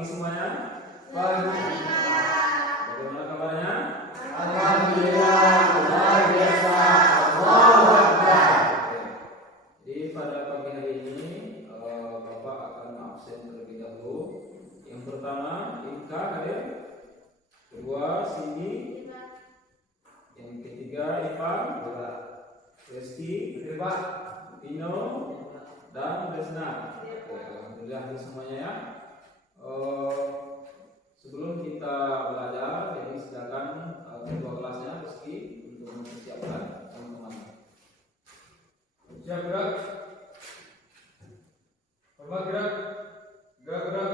pagi semuanya. Pagi. Bagaimana kabarnya? Alhamdulillah, luar biasa. Allahu Akbar. Jadi pada pagi hari ini Bapak akan absen terlebih dahulu. Yang pertama Inka kalian, kedua Cindy, yang ketiga Ivan, Reski, Pino, dan Resna. Alhamdulillah semuanya ya. Sebelum kita belajar, jadi silakan ketua kelasnya Reski untuk mempersiapkan teman-teman. Siap gerak. Hormat gerak. Gerak.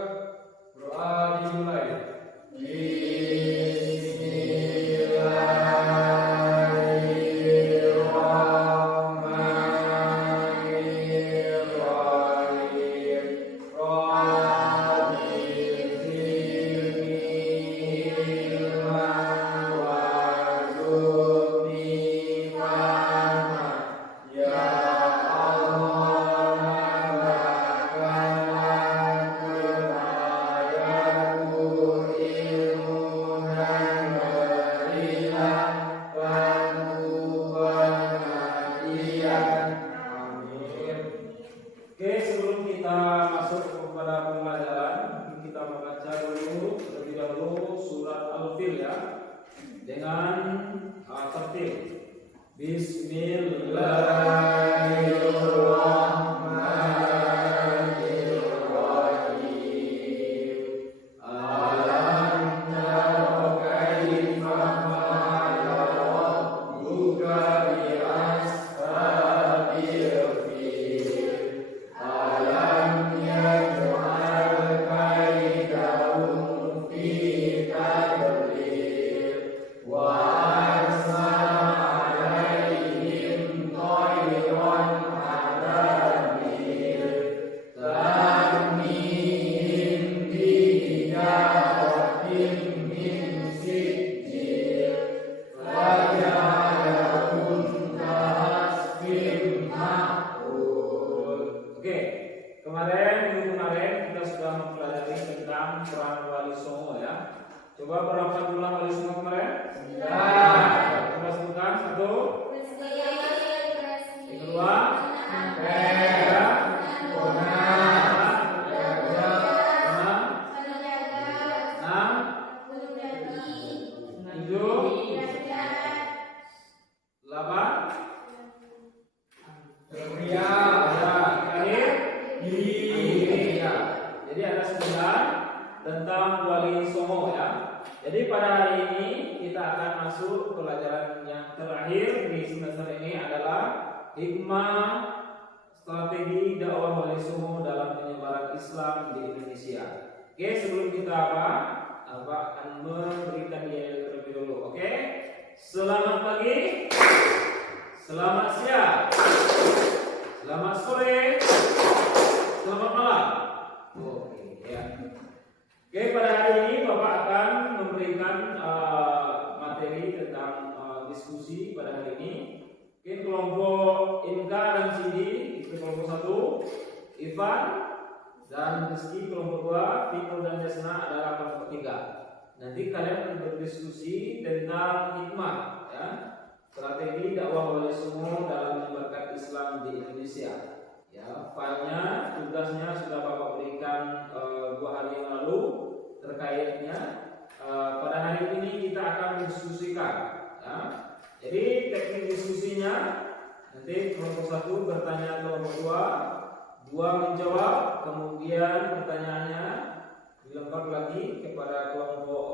Doa dimulai. Oke, sebelum kita masuk kepada pembelajaran, kita membaca dulu terlebih dahulu surat Al-Fil ya, dengan tertib. Bismillahirrahmanirrahim. Alam tara kaifa fa'ala rabbuka bi ashabil fil. Alam yaj'al kaidahum fi tadlil wa arsala alaihim tayran ababil tarmihim bijaratin min sijil faja'alahum kahasfin ma'kul. Oke, minggu kemarin kita sudah mempelajari tentang peran wali songo ya. Coba berapa ulang wali songo kemarin? Coba sebutkan. Satu, yang kedua, tujuh, 8, terakhir. Jadi ada 9 tentang wali songo ya. Jadi pada hari ini kita akan masuk pelajaran yang terakhir di semester ini adalah hikmah strategi dakwah wali songo dalam penyebaran Islam di Indonesia. Oke, sebelum kita akan memberikan dia terlebih dulu. Oke, selamat pagi, selamat siang, selamat sore, selamat malam. Oke, ya. Oke, pada hari ini Bapak akan memberikan materi tentang diskusi pada hari ini. Oke, kelompok Inka dan Cindy itu kelompok 1, Ivan dan Rizky kelompok 2, Pino dan Jasna adalah kelompok 3. Nanti kalian berdiskusi tentang hikmah ya, strategi dakwah wali songo dalam menyebarkan Islam di Indonesia. Ya, filenya, tugasnya sudah Bapak berikan 2 hari yang lalu terkaitnya. Pada hari ini kita akan mendiskusikan. Ya. Jadi teknik diskusinya nanti kelompok 1 bertanya kelompok 2 menjawab, kemudian pertanyaannya dilempar lagi kepada kelompok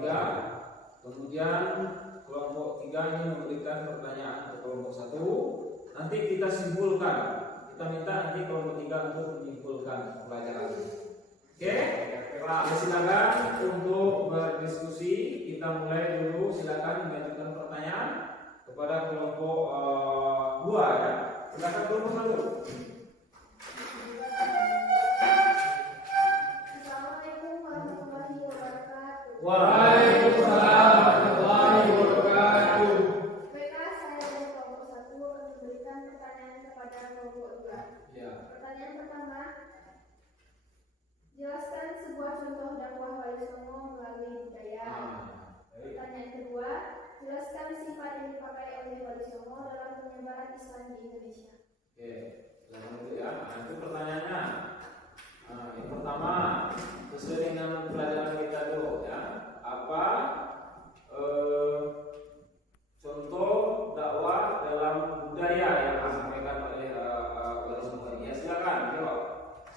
3, kemudian kelompok 3 ini memberikan pertanyaan ke kelompok 1. Nanti kita simpulkan. Kita minta nanti kelompok 3 untuk menyimpulkan pelajaran. Oke? Silakan untuk berdiskusi. Kita mulai dulu. Silakan mengajukan pertanyaan kepada kelompok 2 ya. Silakan kelompok 1. Assalamualaikum warahmatullahi wabarakatuh. Waalaikumsalam warahmatullahi wabarakatuh. Baiklah, saya dari kelompok 1 akan memberikan pertanyaan kepada kelompok 2. Ya. Pertanyaan pertama, jelaskan sebuah contoh penyebaran Islam di Indonesia. Oke, silakan dulu ya. Nah, itu pertanyaannya. Nah, yang pertama sesuai dengan pelajaran kita dulu ya. Apa contoh dakwah dalam budaya yang disampaikan oleh wali semua ini? Ya, silakan jawab.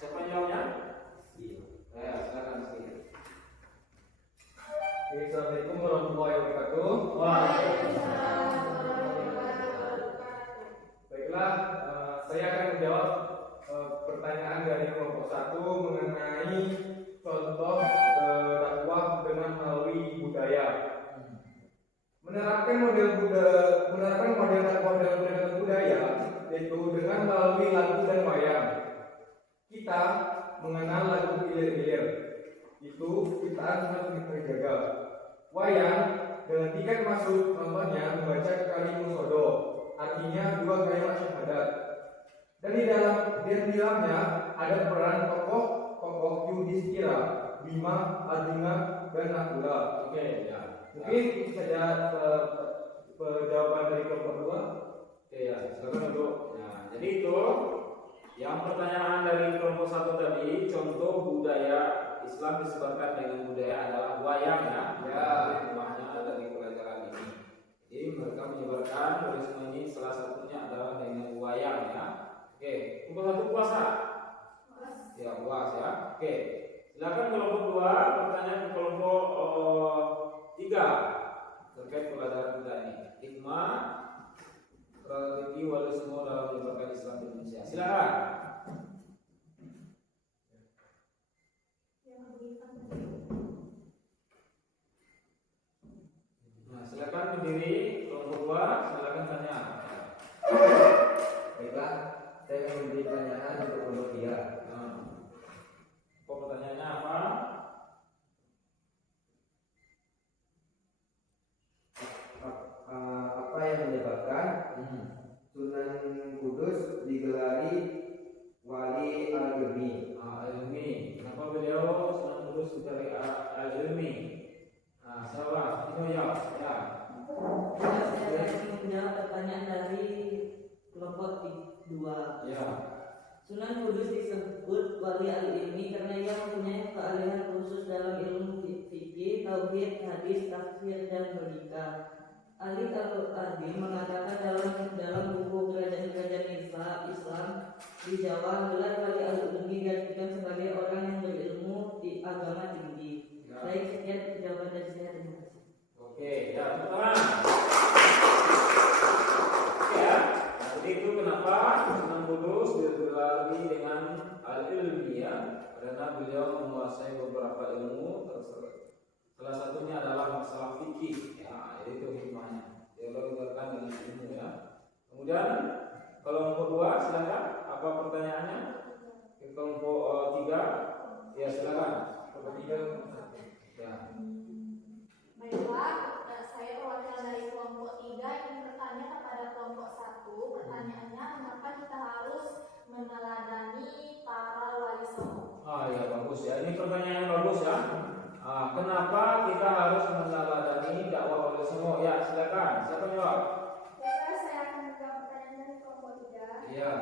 Siapa yang jawabnya? Ya, silakan sedikit. Assalamualaikum warahmatullahi wabarakatuh. Waalaikumsalam warahmatullahi wabarakatuh. Baiklah, saya akan menjawab pertanyaan dari kelompok 1 mengenai contoh dakwah dengan melalui budaya. Menerapkan model dakwah dalam pendekatan budaya yaitu dengan melalui lagu dan wayang. Kita mengenal lagu ilir-ilir, itu kita harus terjaga. Wayang dengan tiket masuk nontonnya membaca kalimat sodo, artinya 2 kalimat syahadat. Dan di dalamnya ada peran tokoh Yudhistira, Bima, Arjuna, dan Nakula. Oke, ya. Mungkin itu saja jawaban dari kelompok 2. Oke ya, silakan dulu. Nah, jadi itu yang pertanyaan dari kelompok 1 tadi, contoh budaya Islam disebarkan dengan budaya adalah wayang ya. Ya, rumahnya dari pelajaran ini. Jadi mereka menyebarkan tulisme ini salah satunya adalah dengan wayang ya. Oke, kelompok 1 puasa. Ya, puas ya. Oke. Silakan kelompok 2 pertanyaan ke kelompok 3 terkait pelajaran kita ini. Hikmah strategi wali semua dalam menyebarkan Islam di Indonesia. Silakan. Nah, silakan berdiri kelompok 2, silakan tanya. Baiklah, saya akan memberi pertanyaan untuk kelompok 3. Nah, pertanyaannya apa? Apa yang menyebabkan Sunan Kudus digelari Wali Al-Ilmi? Al-Ilmi. Kenapa beliau Sunan Kudus dari Al-Ilmi? Nah, siapa? Itu ya. Ya. Saya akan menjawab pertanyaan dari kelompok 2. Ya. Sunan Kudus disebut wali al-ilmi karena ia mempunyai keahlian khusus dalam ilmu fikih, tauhid, hadis, tafsir, dan logika. Ali Al-Ardi mengatakan dalam buku kerajaan-kerajaan Islam di Jawa, gelar wali al-ilmi diartikan sebagai orang yang berilmu di agama tinggi. Ya. Baik, sekian jawaban dari saya. Terima kasih. Oke, ya, teman-teman. Oke ya. Nah, jadi itu kenapa Sunan Kudus digelari dengan al-ilmi ya? Karena beliau menguasai beberapa ilmu, salah satunya adalah masalah fikih. Ya, jadi itu hikmahnya. Dia digelarkan dengan ilmu ya. Kemudian kelompok 2 silakan. Apa pertanyaannya? Kelompok 3, ya silakan. Kelompok 3. Ya. Baiklah, saya perwakilan dari kelompok 3 ingin bertanya kepada kelompok 1. Pertanyaannya, mengapa kita harus meneladani para wali songo? Ah ya, bagus ya. Ini pertanyaan yang bagus ya. Kenapa kita harus meneladani dakwah wali songo? Ya, silakan. Siapa jawab? Baiklah, saya akan menjawab pertanyaan dari kelompok 3. Iya.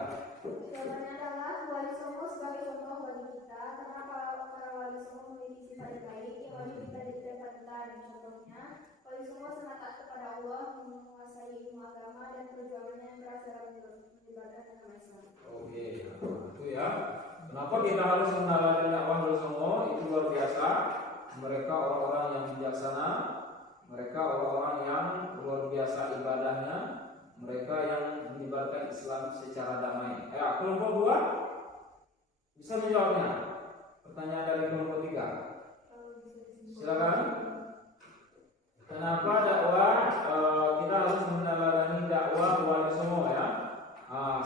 Jawabannya adalah wali songo sebagai contoh wali kita. Karena para wali songo memiliki sifat yang baik yang wajib kita dapatkan. Contohnya, wali songo sangat taat kepada Allah, menguasai ilmu agama dan perjuangannya yang keras dalam menyebarkan agama Islam. Oke, itu ya. Kenapa kita harus meneladani dakwah wali songo? Itu luar biasa. Mereka orang-orang yang bijaksana. Mereka orang-orang yang luar biasa ibadahnya. Mereka yang menyebarkan Islam secara damai. Ya, kelompok 2 bisa menjawabnya. Pertanyaan dari kelompok 3. Silakan. Kenapa dakwah kita harus meneladani dakwah wali songo ya?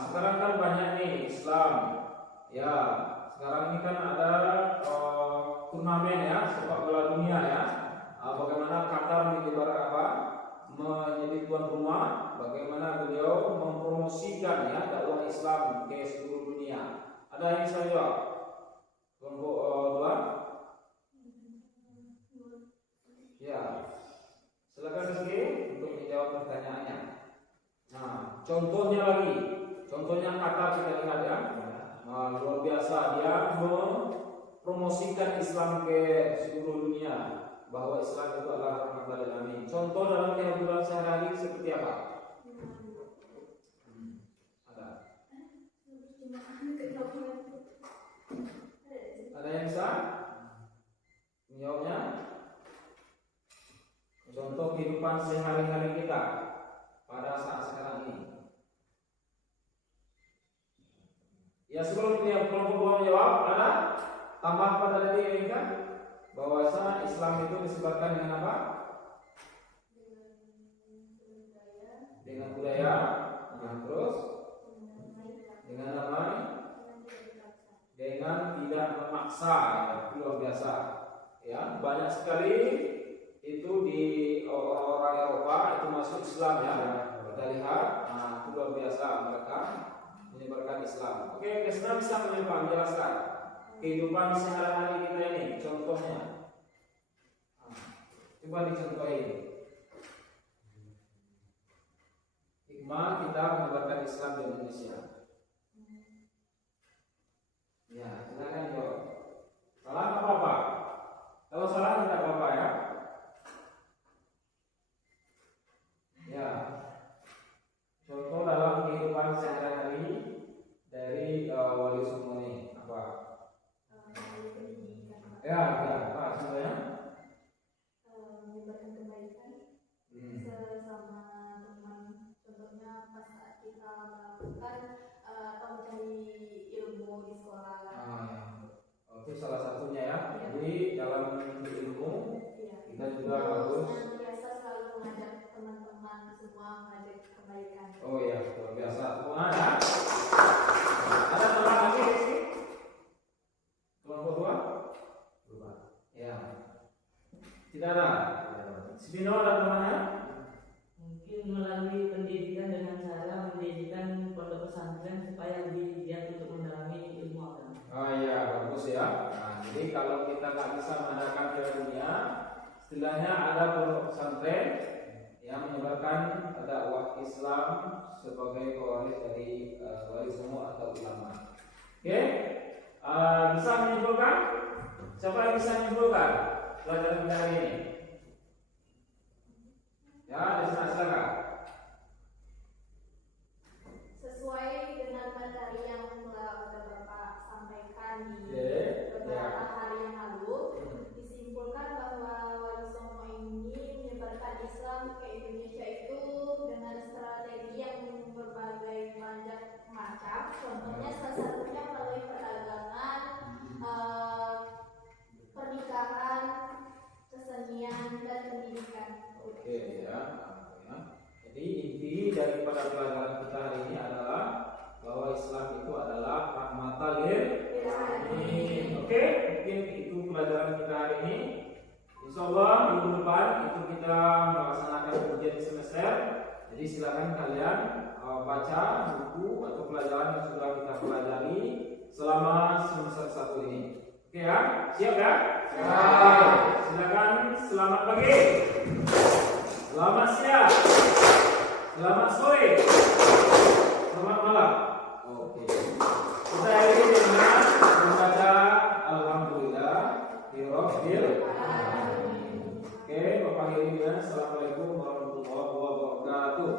Sekarang kan banyak nih Islam. Ya, sekarang ini kan ada turnamen ya sepak bola dunia ya. Bagaimana Qatar menyebar menjadi tuan rumah, bagaimana beliau mempromosikan ya dakwah Islam ke seluruh dunia. Ada yang bisa jawab? Kelompok 2? Ya, silakan Rizky untuk menjawab pertanyaannya. Nah, Contohnya kata kita lihat ya. Nah, luar biasa dia mempromosikan Islam ke seluruh dunia bahwa Islam itu adalah rahmatan lil alamin. Contoh dalam kehidupan sehari-hari seperti apa? Ada yang bisa menjawabnya? Contoh kehidupan sehari-hari kita pada saat sekarang ini. Ya, sebelum dia kelompok menjawab, ada tambah pada tadi ini kan bahwasanya Islam itu disebarkan dengan apa? Dengan budaya, nah, terus dengan damai, dengan tidak memaksa, ya, luar biasa. Ya, banyak sekali itu di orang Eropa itu masuk Islam ya. Kita lihat, nah, luar biasa mereka menyebarkan Islam. Oke, Islam bisa menjelaskan kehidupan sehari-hari kita ini. Contohnya, coba dicontohin. Hikmah kita menyebarkan Islam di Indonesia. Ya, silakan jawab. Salah apa apa? Kalau salah tidak apa-apa ya. Ya. Contoh dalam kehidupan sehari-hari dari Wali Songo ini apa? Ya, apa sebenarnya? Menyebarkan kebaikan sesama teman. Contohnya pas saat kita melakukan atau mencari ilmu di sekolah. Itu salah satunya ya. Jadi dalam ilmu kita juga harus biasa selalu mengajak teman-teman semua mengajak kebaikan. Oh ya, luar biasa. Ada? Ada teman lagi di sini? Kelompok dua? Ya. Tidak ada. Sibino ada temannya? Mungkin melalui pendidikan dengan cara mendirikan pondok pesantren supaya lebih giat untuk mendalami ilmu agama. Oh iya, bagus ya. Nah, jadi kalau kita nggak bisa mengadakan ke dunia, istilahnya ada pondok pesantren yang menyebarkan dakwah Islam sebagai pewaris dari Wali Songo atau ulama. Oke, bisa menyimpulkan? Siapa yang bisa menyimpulkan pelajaran kita hari ini? Ya, di sana silakan. Sesuai dengan materi yang sudah Bapak sampaikan di Oke, beberapa ya. hari yang lalu, disimpulkan bahwa Wali Songo ini menyebarkan Islam ke Indonesia itu dengan strategi yang berbagai macam. Contohnya salah satunya melalui perdagangan, pernikahan, kesenian dan pendidikan. Oke ya. Jadi inti daripada pelajaran kita hari ini adalah bahwa Islam itu adalah rahmatan lil alamin. Oke, mungkin itu pelajaran kita hari ini. Insyaallah minggu depan itu kita melaksanakan ujian semester. Jadi silakan kalian baca buku atau pelajaran yang sudah kita pelajari selama semester 1 ini. Oke ya, siap ya? Siap. Silakan, selamat pagi. Selamat siang. Selamat sore. Selamat malam. Oke. Kita akhiri dengan membaca alhamdulillah birabbil alamin. Oke, Bapak Ibu, assalamualaikum warahmatullahi wabarakatuh.